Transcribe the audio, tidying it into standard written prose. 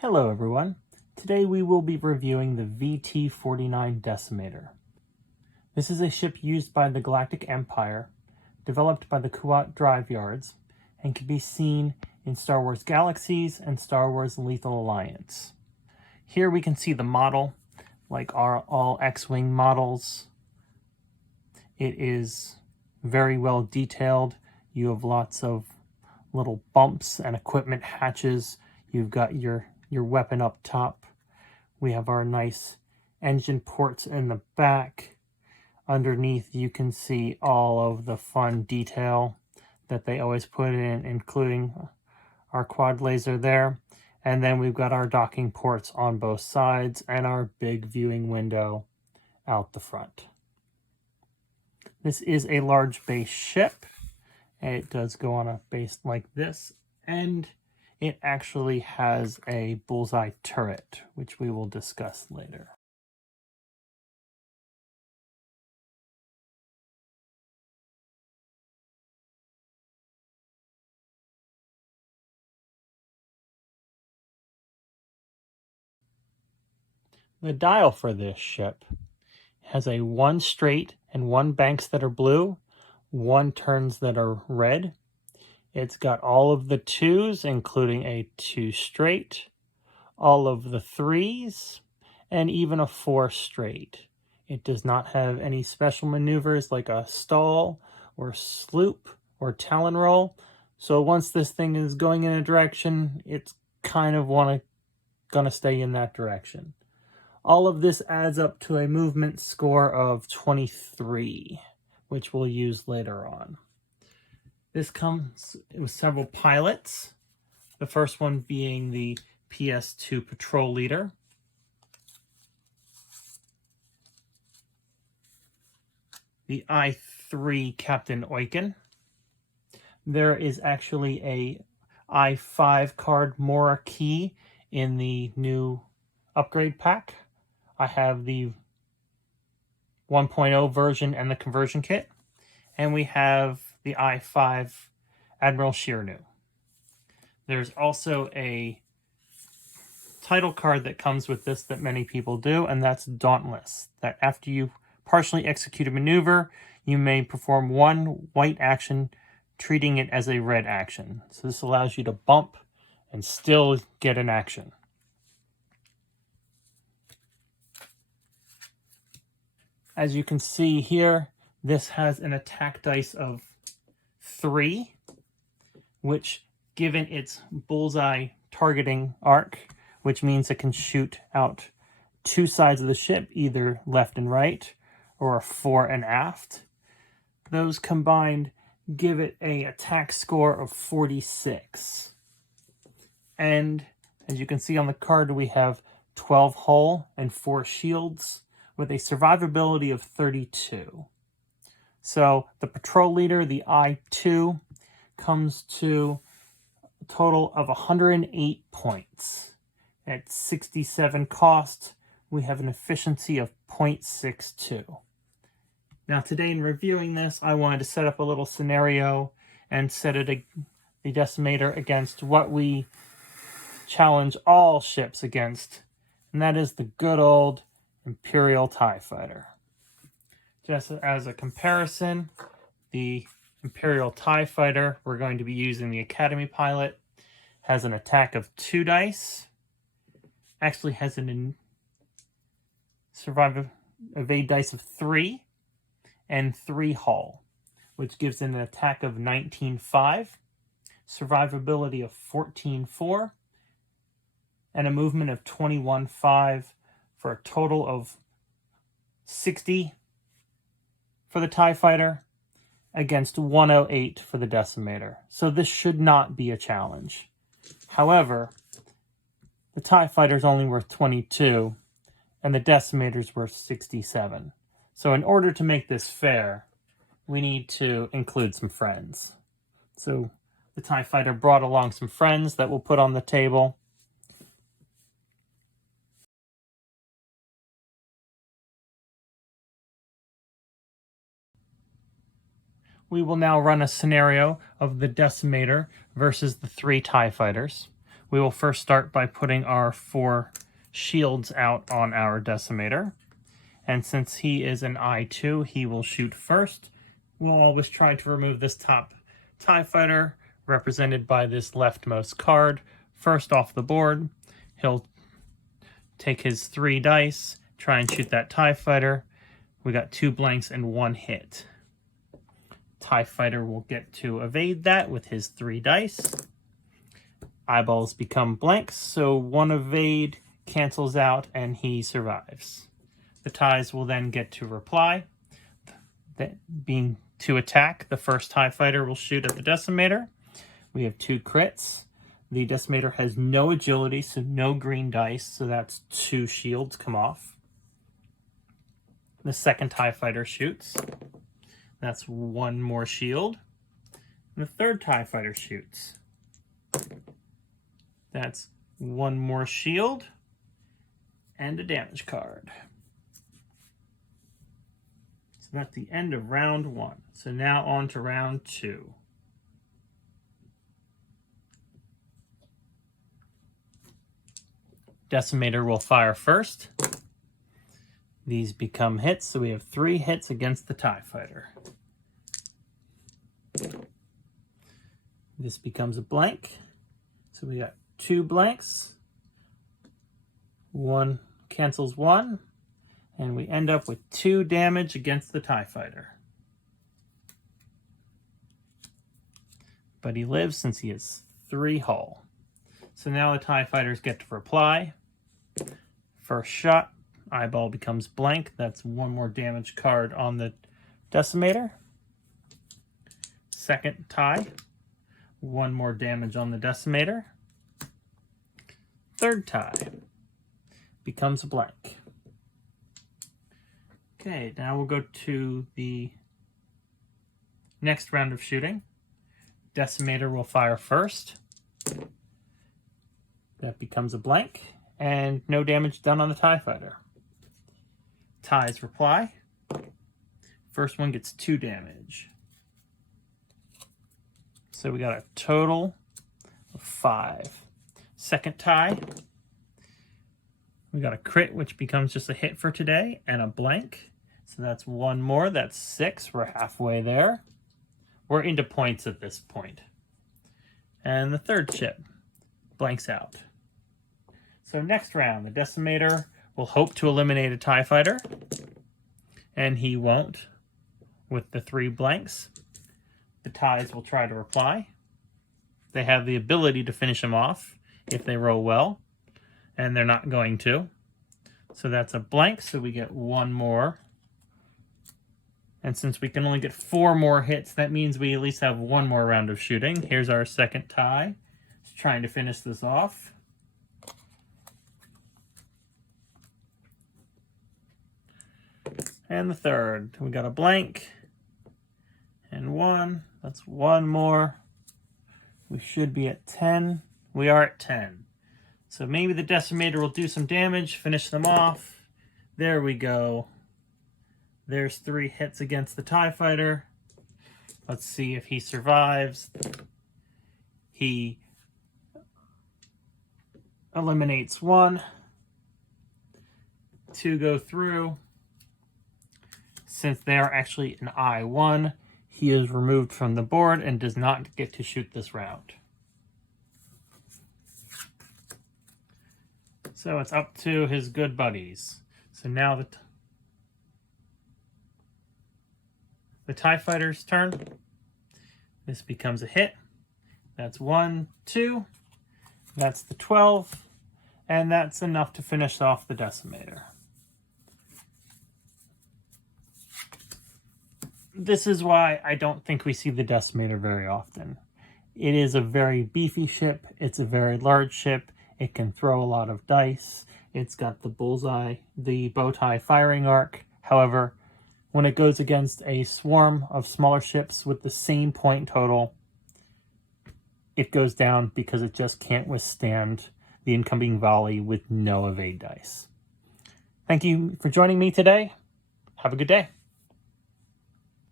Hello everyone. Today we will be reviewing the VT-49 Decimator. This is a ship used by the Galactic Empire, developed by the Kuat Drive Yards, and can be seen in Star Wars Galaxies and Star Wars Lethal Alliance. Here we can see the model, like all X-Wing models. It is very well detailed. You have lots of little bumps and equipment hatches. You've got your weapon up top. We have our nice engine ports in the back. Underneath you can see all of the fun detail that they always put in, including our quad laser there. And then we've got our docking ports on both sides and our big viewing window out the front. This is a large base ship. It does go on a base like this, and it actually has a bullseye turret, which we will discuss later. The dial for this ship has a 1 straight and 1 banks that are blue, 1 turns that are red. It's got all of the 2s, including a 2 straight, all of the 3s, and even a 4 straight. It does not have any special maneuvers like a stall or sloop or talon roll. So once this thing is going in a direction, it's kind of gonna stay in that direction. All of this adds up to a movement score of 23, which we'll use later on. This comes with several pilots, the first one being the PS2 patrol leader. The I3 Captain Oiken. There is actually a I5 card Mora key in the new upgrade pack. I have the 1.0 version and the conversion kit. And we have the I5 Admiral Shirnu. There's also a title card that comes with this that many people do, and that's Dauntless. That after you partially execute a maneuver, you may perform 1 white action, treating it as a red action. So this allows you to bump and still get an action. As you can see here, this has an attack dice of 3, which, given its bullseye targeting arc, which means it can shoot out 2 sides of the ship, either left and right, or fore and aft. Those combined give it an attack score of 46. And as you can see on the card, we have 12 hull and 4 shields, with a survivability of 32. So the patrol leader, the I2, comes to a total of 108 points. At 67 cost, we have an efficiency of 0.62. Now today in reviewing this, I wanted to set up a little scenario and set the Decimator against what we challenge all ships against, and that is the good old Imperial TIE Fighter. Just as a comparison, the Imperial TIE Fighter, we're going to be using the Academy pilot, has an attack of 2 dice, actually has an evade dice of 3, and 3 hull, which gives it an attack of 19.5, survivability of 14.4, and a movement of 21.5, for a total of 60 for the TIE Fighter against 108 for the Decimator. So this should not be a challenge. However, the TIE Fighter is only worth 22 and the Decimator is worth 67. So in order to make this fair, we need to include some friends. So the TIE Fighter brought along some friends that we'll put on the table. We will now run a scenario of the Decimator versus the 3 TIE Fighters. We will first start by putting our 4 shields out on our Decimator. And since he is an I-2, he will shoot first. We'll always try to remove this top TIE Fighter, represented by this leftmost card, first off the board. He'll take his 3 dice, try and shoot that TIE Fighter. We got 2 blanks and 1 hit. TIE Fighter will get to evade that with his 3 dice. Eyeballs become blanks, so 1 evade cancels out and he survives. The TIEs will then get to reply. That being to attack, the first TIE Fighter will shoot at the Decimator. We have 2 crits. The Decimator has no agility, so no green dice, so that's 2 shields come off. The second TIE Fighter shoots. That's 1 more shield. And the third TIE Fighter shoots. That's 1 more shield and a damage card. So that's the end of round 1. So now on to round 2. Decimator will fire first. These become hits, so we have 3 hits against the TIE Fighter. This becomes a blank. So we got 2 blanks. 1 cancels 1. And we end up with 2 damage against the TIE Fighter. But he lives since he has 3 hull. So now the TIE Fighters get to reply. First shot, eyeball becomes blank. That's 1 more damage card on the Decimator. Second TIE, 1 more damage on the Decimator. Third TIE becomes a blank. Okay, now we'll go to the next round of shooting. Decimator will fire first. That becomes a blank, and no damage done on the TIE Fighter. TIEs reply. First one gets 2 damage. So we got a total of 5. Second TIE, we got a crit, which becomes just a hit for today, and a blank. So that's 1 more, that's 6. We're halfway there. We're into points at this point. And the third chip blanks out. So next round, the Decimator will hope to eliminate a TIE Fighter, and he won't with the 3 blanks. The TIEs will try to reply. They have the ability to finish him off if they roll well, and they're not going to. So that's a blank, so we get 1 more. And since we can only get 4 more hits, that means we at least have 1 more round of shooting. Here's our second TIE. He's trying to finish this off. And the third. We got a blank. And 1. That's 1 more. We should be at 10. We are at 10. So maybe the Decimator will do some damage, finish them off. There we go. There's 3 hits against the TIE Fighter. Let's see if he survives. He eliminates 1. 2 go through. Since they are actually an I-1, he is removed from the board and does not get to shoot this round. So it's up to his good buddies. So now the TIE Fighter's turn. This becomes a hit. That's 1, 2. That's the 12. And that's enough to finish off the Decimator. This is why I don't think we see the Decimator very often. It is a very beefy ship. It's a very large ship. It can throw a lot of dice. It's got the bullseye, the bow tie firing arc. However, when it goes against a swarm of smaller ships with the same point total, it goes down because it just can't withstand the incoming volley with no evade dice. Thank you for joining me today. Have a good day.